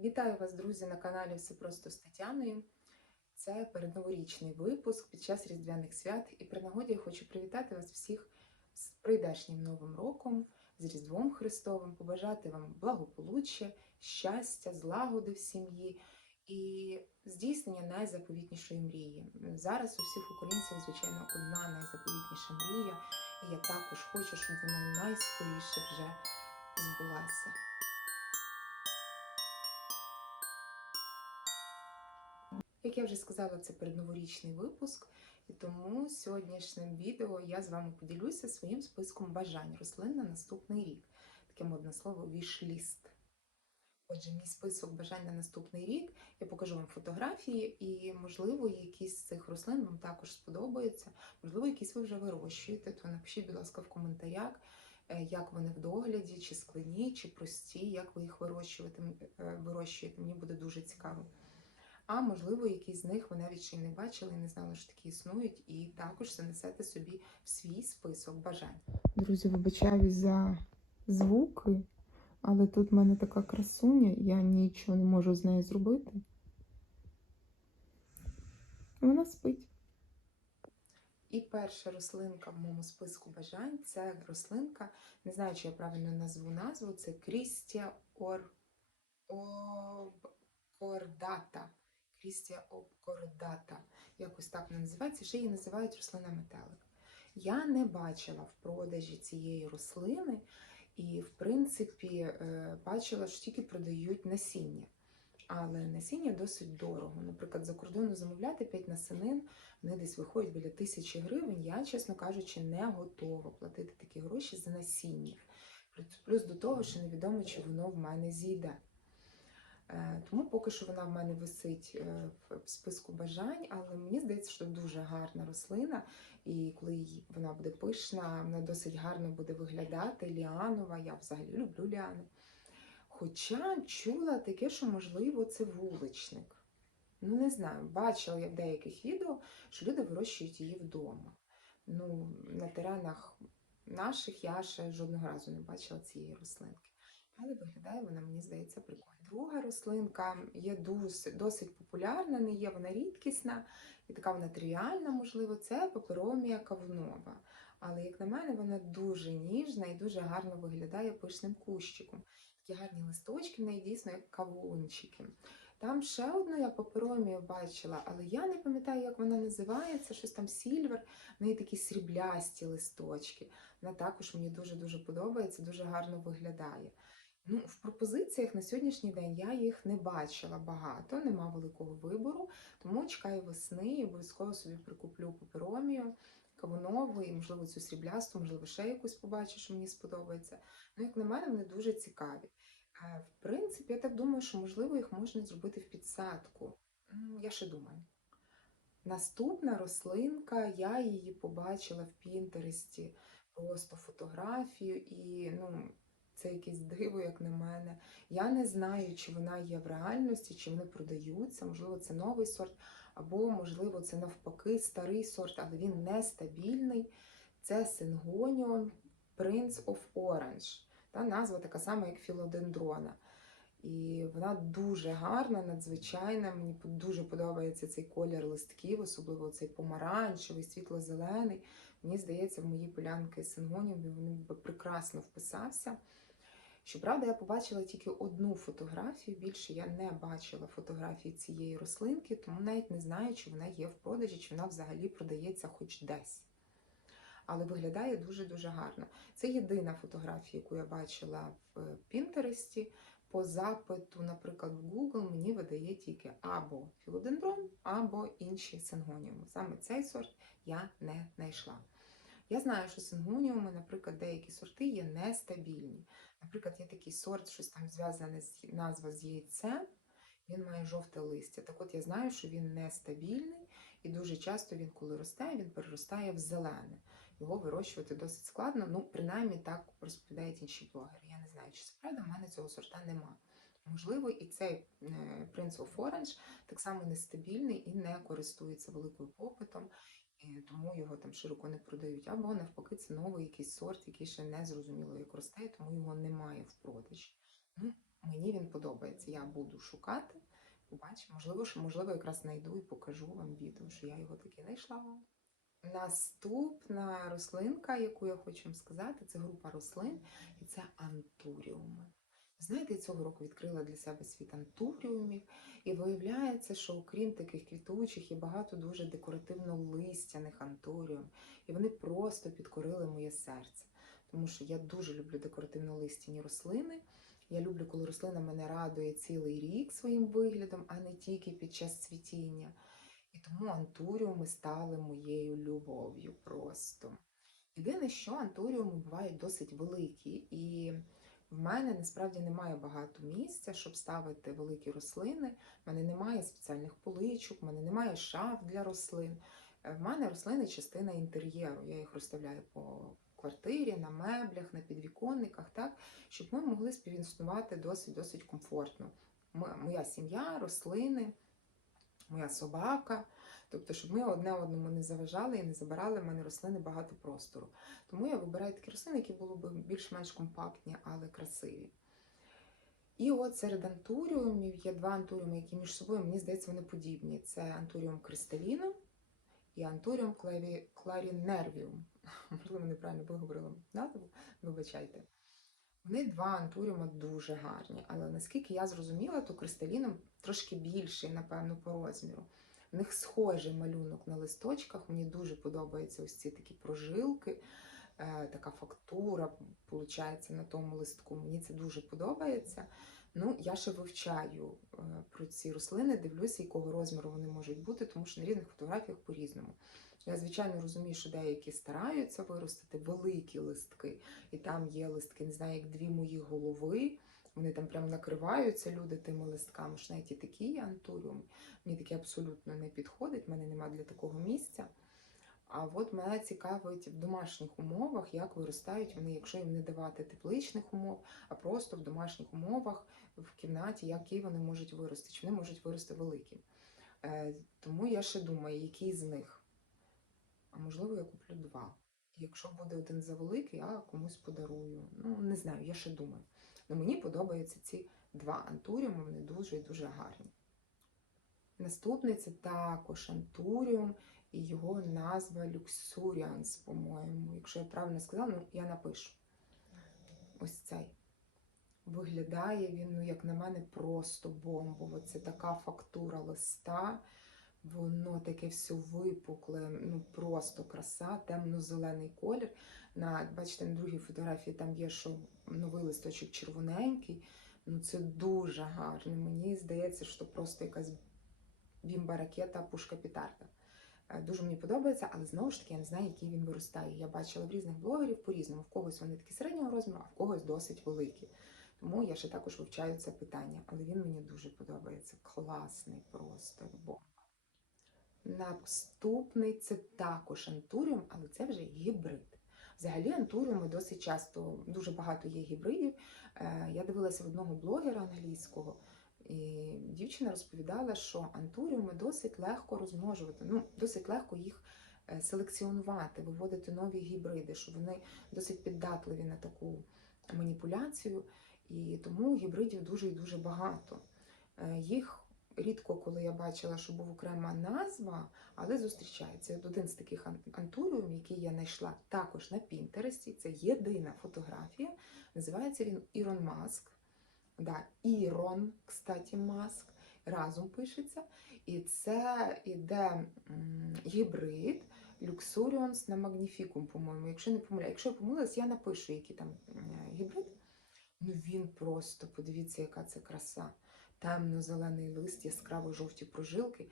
Вітаю вас, друзі, на каналі Все просто з Тетяною. Це передноворічний випуск під час Різдвяних свят. І при нагоді я хочу привітати вас всіх з прийдешнім Новим роком, з Різдвом Христовим, побажати вам благополуччя, щастя, злагоди в сім'ї і здійснення найзаповітнішої мрії. Зараз у всіх українців, звичайно, одна найзаповітніша мрія, і я також хочу, щоб вона найскоріше вже збулася. Як я вже сказала, це передноворічний випуск, і тому сьогоднішнім відео я з вами поділюся своїм списком бажань рослин на наступний рік. Таке модне слово вішліст. Отже, мій список бажань на наступний рік. Я покажу вам фотографії, і, можливо, якісь з цих рослин вам також сподобаються. Можливо, якісь ви вже вирощуєте, то напишіть, будь ласка, в коментарях, е, як вони в догляді, чи скляні, чи прості, як ви їх е, вирощуєте. Мені буде дуже цікаво. А можливо, якісь з них ви навіть ще й не бачили, не знали, що такі існують, і також занесете собі в свій список бажань. Друзі, вибачаюсь за звуки, але тут в мене така красуня, я нічого не можу з нею зробити. Вона спить. І перша рослинка в моєму списку бажань це рослинка, не знаю, чи я правильно назву назву, це Крістія ор... обкордата. Крістія обкордата. Якось так вона називається. Ще її називають рослина метелик. Я не бачила в продажі цієї рослини, і, в принципі, е, бачила, що тільки продають насіння. Але насіння досить дорого. Наприклад, за кордону замовляти 5 насенин, вони десь виходять біля тисячі гривень. Я, чесно кажучи, не готова платити такі гроші за насіння. Плюс до того, що невідомо, чи воно в мене зійде. Е, Тому поки що вона в мене висить е, в списку бажань, але мені здається, що дуже гарна рослина, і коли вона буде пишна, вона досить гарно буде виглядати. Ліанова, я взагалі люблю ліани. Хоча чула таке, що можливо це вуличник. Ну, не знаю, бачила я в деяких відео, що люди вирощують її вдома. Ну, на теренах наших я ще жодного разу не бачила цієї рослинки. Але виглядає вона, мені здається, прикольно. Друга рослинка є досить, досить популярна, не є вона рідкісна і така вона тривіальна, можливо, це паперомія кавунова. Але, як на мене, вона дуже ніжна і дуже гарно виглядає пишним кущиком. Такі гарні листочки в неї дійсно як кавунчики. Там ще одну я паперомію бачила, але я не пам'ятаю, як вона називається, щось там сільвер, в неї такі сріблясті листочки. Вона також мені дуже-дуже подобається, дуже гарно виглядає. Ну, в пропозиціях на сьогоднішній день я їх не бачила багато, нема великого вибору, тому чекаю весни і обов'язково собі прикуплю паперомію, кавунову і, можливо, цю сріблясту, можливо, ще якусь побачу, що мені сподобається. Ну, як на мене, вони дуже цікаві. Е, В принципі, я так думаю, що можливо їх можна зробити в підсадку. Я ще думаю. Наступна рослинка, я її побачила в Пінтересті, просто фотографію, і ну, це якесь диво, як на мене. Я не знаю, чи вона є в реальності, чи вони продаються. Можливо, це новий сорт, або, можливо, це навпаки старий сорт, але він нестабільний. Це Сингоніон Prince of Orange. Назва така сама, як філодендрона. І вона дуже гарна, надзвичайна. Мені дуже подобається цей колір листків, особливо цей помаранчевий, світло-зелений. Мені здається, в мої полянки сингонів він би прекрасно вписався. Щоправда, я побачила тільки одну фотографію, більше я не бачила фотографії цієї рослинки, тому навіть не знаю, чи вона є в продажі, чи вона взагалі продається хоч десь. Але виглядає дуже-дуже гарно. Це єдина фотографія, яку я бачила в Пінтересті. По запиту, наприклад, в Google мені видає тільки або філодендрон, або інші сингоніуми. Саме цей сорт я не знайшла. Я знаю, що сингоніуми, наприклад, деякі сорти є нестабільні. Наприклад, є такий сорт, щось там зв'язане з назва з яйцем, він має жовте листя. Так от я знаю, що він нестабільний, і дуже часто він, коли росте, він переростає в зелене. Його вирощувати досить складно, ну, принаймні так розповідають інші блогери. Я не знаю, чи це правда, в мене цього сорта нема. Можливо, і цей е, Prince of Orange так само нестабільний і не користується великою попитом, тому його там широко не продають. Або навпаки, це новий якийсь сорт, який ще не зрозуміло як росте, тому його немає в продажі. Ну, Мені він подобається. Я буду шукати. Побачимо, можливо, що можливо якраз знайду і покажу вам відео, що я його таки знайшла. вам. Наступна рослинка, яку я хочу вам сказати, це група рослин, і це антуріуми. Знаєте, цього року відкрила для себе світ антуріумів, і виявляється, що окрім таких квітучих є багато дуже декоративно-листяних антуріумів, і вони просто підкорили моє серце. Тому що я дуже люблю декоративно-листяні рослини. Я люблю, коли рослина мене радує цілий рік своїм виглядом, а не тільки під час цвітіння. І тому антуріуми стали моєю любов'ю просто. Єдине, що антуріуми бувають досить великі, і в мене насправді немає багато місця, щоб ставити великі рослини. В мене немає спеціальних поличок, в мене немає шаф для рослин. Е, В мене рослини частина інтер'єру. Я їх розставляю по квартирі, на меблях, на підвіконниках, так, щоб ми могли співіснувати досить досить комфортно. Моя сім'я, рослини, моя собака. Тобто, щоб ми одне одному не заважали і не забирали в мене рослини багато простору. Тому я вибираю такі рослини, які були б більш-менш компактні, але красиві. І от серед антуріумів є два антуріуми, які між собою, мені здається, вони подібні. Це антуріум кристаліно і антуріум кларінервіум. Можливо, неправильно виговорила назву, вибачайте. Вони два антуріума дуже гарні, але наскільки я зрозуміла, то кристаліном трошки більший, напевно, по розміру. В них схожий малюнок на листочках. Мені дуже подобаються ось ці такі прожилки, е, така фактура виходить на тому листку. Мені це дуже подобається. Ну, я ще вивчаю е, про ці рослини, дивлюся, якого розміру вони можуть бути, тому що на різних фотографіях по-різному. Я, звичайно, розумію, що деякі стараються виростити великі листки, і там є листки, не знаю, як дві мої голови. Вони там прям накриваються люди тими листками. Що навіть і такі є антуріуми. Мені таке абсолютно не підходить, в мене немає для такого місця. А от мене цікавить в домашніх умовах, як виростають вони, якщо їм не давати тепличних умов, а просто в домашніх умовах в кімнаті, які вони можуть вирости, чи вони можуть вирости великі. Е, тому я ще думаю, який з них. А можливо, я куплю два. Якщо буде один завеликий, я комусь подарую. Ну, не знаю, я ще думаю. Ну, мені подобаються ці два антуріуми, вони дуже і дуже гарні. Наступний це також антуріум, і його назва Люксуріанс, по-моєму. Якщо я правильно сказала, ну я напишу. Ось цей. Виглядає він, ну, як на мене, просто бомбово. Це така фактура листа. Воно таке все випукле, ну просто краса, темно-зелений колір. На, бачите, на другій фотографії там є, що новий листочок червоненький. Ну це дуже гарно. Мені здається, що просто якась бімба-ракета, пушка петарда. Е, Дуже мені подобається, але знову ж таки я не знаю, який він виростає. Я бачила в різних блогерів по-різному. В когось вони такі середнього розміру, а в когось досить великі. Тому я ще також вивчаю це питання. Але він мені дуже подобається. Класний просто бомба. Наступний це також антуріум, але це вже гібрид. Взагалі антуріуми досить часто, дуже багато є гібридів. Е, Я дивилася в одного блогера англійського, і дівчина розповідала, що антуріуми досить легко розмножувати, ну, досить легко їх е, селекціонувати, виводити нові гібриди, що вони досить піддатливі на таку маніпуляцію. І тому гібридів дуже і дуже багато. Е, Їх рідко, коли я бачила, що був окрема назва, але зустрічається. Один з таких ан- антуріумів, який я знайшла також на Пінтересті, це єдина фотографія. Називається він Ірон Маск. Да, Ірон, кстати, Маск. Разом пишеться. І це іде гібрид Luxurians на Magnificum, по-моєму. Якщо не помиляю, якщо я помилилась, я напишу, який там гібрид. Ну він просто, подивіться, яка це краса. Темно-зелений лист, яскраво жовті прожилки.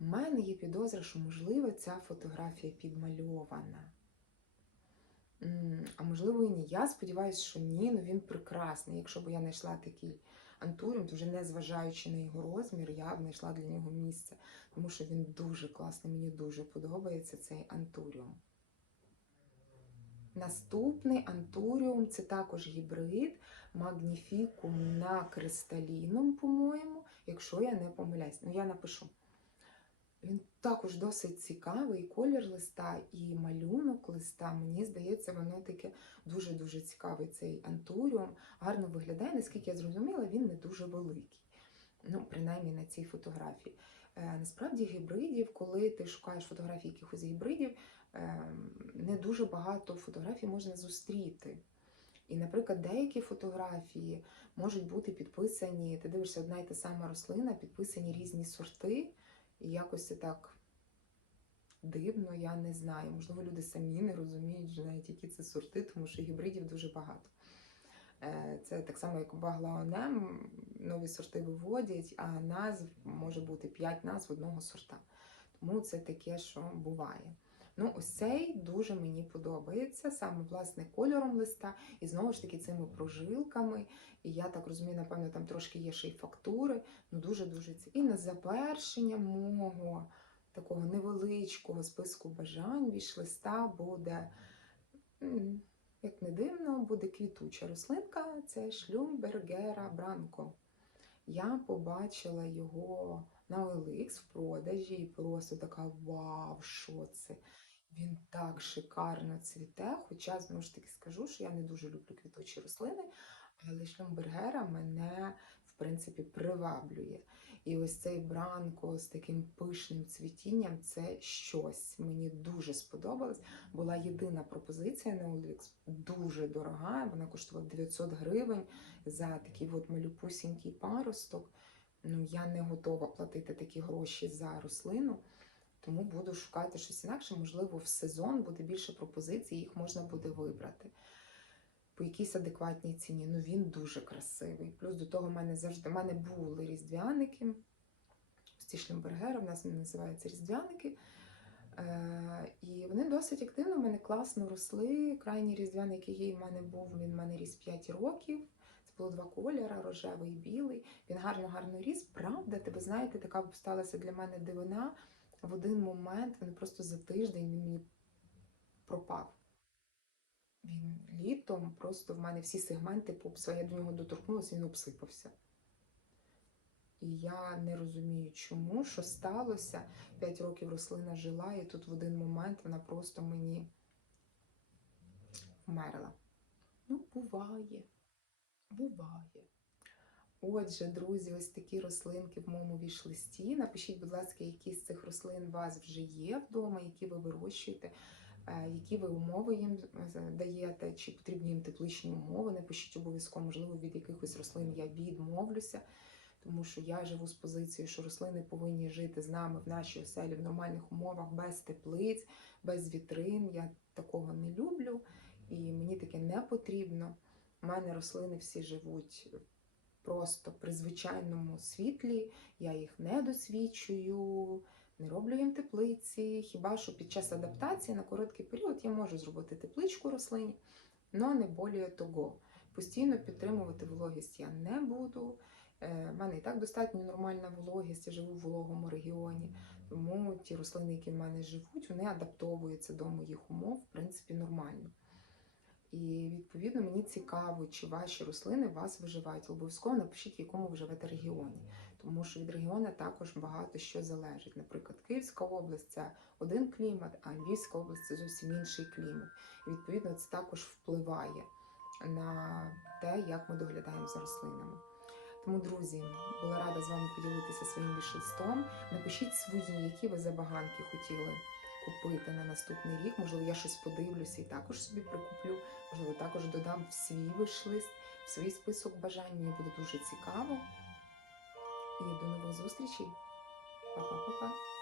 У мене є підозра, що, можливо, ця фотографія підмальована. А можливо і ні. Я сподіваюся, що ні, ну він прекрасний. Якщо б я знайшла такий антуріум, то вже не зважаючи на його розмір, я б знайшла для нього місце, тому що він дуже класний, мені дуже подобається цей антуріум. Наступний антуріум це також гібрид магніфікум на кристаліном, по-моєму, якщо я не помиляюсь. Ну, я напишу. Він також досить цікавий, і колір листа, і малюнок листа. Мені здається, воно таке дуже-дуже цікавий цей антуріум. Гарно виглядає, наскільки я зрозуміла, він не дуже великий. Ну, принаймні на цій фотографії. Е, насправді гібридів, коли ти шукаєш фотографії якихось гібридів, не дуже багато фотографій можна зустріти. І, наприклад, деякі фотографії можуть бути підписані, ти дивишся одна і та сама рослина, підписані різні сорти, і якось це так дивно, я не знаю. Можливо, люди самі не розуміють, навіть які це сорти, тому що гібридів дуже багато. Е, Це так само, як баглаонем, нові сорти виводять, а назв може бути 5 назв одного сорта. Тому це таке, що буває. Ну, ось цей дуже мені подобається, саме власне кольором листа, і знову ж таки цими прожилками. І я так розумію, напевно, там трошки є ще й фактури. Ну, дуже-дуже ці. І на завершення мого такого невеличкого списку бажань віш листа буде, як не дивно, буде квітуча рослинка це шлюмбергера бранко. Я побачила його на OLX в продажі і просто така вау, що це? Він так шикарно цвіте. Хоча, знову ж таки, скажу, що я не дуже люблю квіточі рослини, але шлюмбергера мене, в принципі, приваблює. І ось цей бранко з таким пишним цвітінням це щось. Мені дуже сподобалось. Була єдина пропозиція на OLX, дуже дорога. Вона коштувала 900 гривень за такий от малюпусінький паросток. Ну, я не готова платити такі гроші за рослину, тому буду шукати щось інакше. Можливо, в сезон буде більше пропозицій, їх можна буде вибрати по якійсь адекватній ціні. Ну він дуже красивий. Плюс до того в мене завжди в мене були різдвяники. Ось ці шлюмбергери, в нас вони називаються різдвяники. Е, і вони досить активно в мене класно росли. Крайній різдвяник, який в мене був, він в мене ріс 5 років. Це було два кольори, рожевий і білий. Він гарно-гарно ріс. Правда, тебе знаєте, така сталася для мене дивина. В один момент він просто за тиждень він мені пропав. Він літом просто в мене всі сегменти попсував. Я до нього доторкнулася, він обсипався. І я не розумію, чому, що сталося. П'ять років рослина жила, і тут в один момент вона просто мені вмерла. Ну, буває. Буває. Отже, друзі, ось такі рослинки в моєму вішлисті. Напишіть, будь ласка, які з цих рослин у вас вже є вдома, які ви вирощуєте, е, які ви умови їм е, даєте, чи потрібні їм тепличні умови. Напишіть обов'язково, можливо, від якихось рослин я відмовлюся, тому що я живу з позицією, що рослини повинні жити з нами в нашій оселі в нормальних умовах, без теплиць, без вітрин. Я такого не люблю і мені таке не потрібно. У мене рослини всі живуть просто при звичайному світлі, я їх не досвідчую, не роблю їм теплиці. Хіба що під час адаптації на короткий період я можу зробити тепличку рослині, але не боліє того. Постійно підтримувати вологість я не буду. Е, мене і так достатньо нормальна вологість, я живу в вологому регіоні. Тому ті рослини, які в мене живуть, вони адаптовуються до моїх умов, в принципі, нормально. І відповідно мені цікаво, чи ваші рослини вас виживають. Обов'язково напишіть, в якому ви живете регіоні, тому що від регіону також багато що залежить. Наприклад, Київська область це один клімат, а Львівська область це зовсім інший клімат. І відповідно це також впливає на те, як ми доглядаємо за рослинами. Тому, друзі, була рада з вами поділитися своїм вішлистом. Напишіть свої, які ви забаганки хотіли купити на наступний рік. Можливо, я щось подивлюся і також собі прикуплю. Можливо, також додам в свій вишлист, в свій список бажань. Мені буде дуже цікаво. І до нових зустрічей. Па-па-па-па.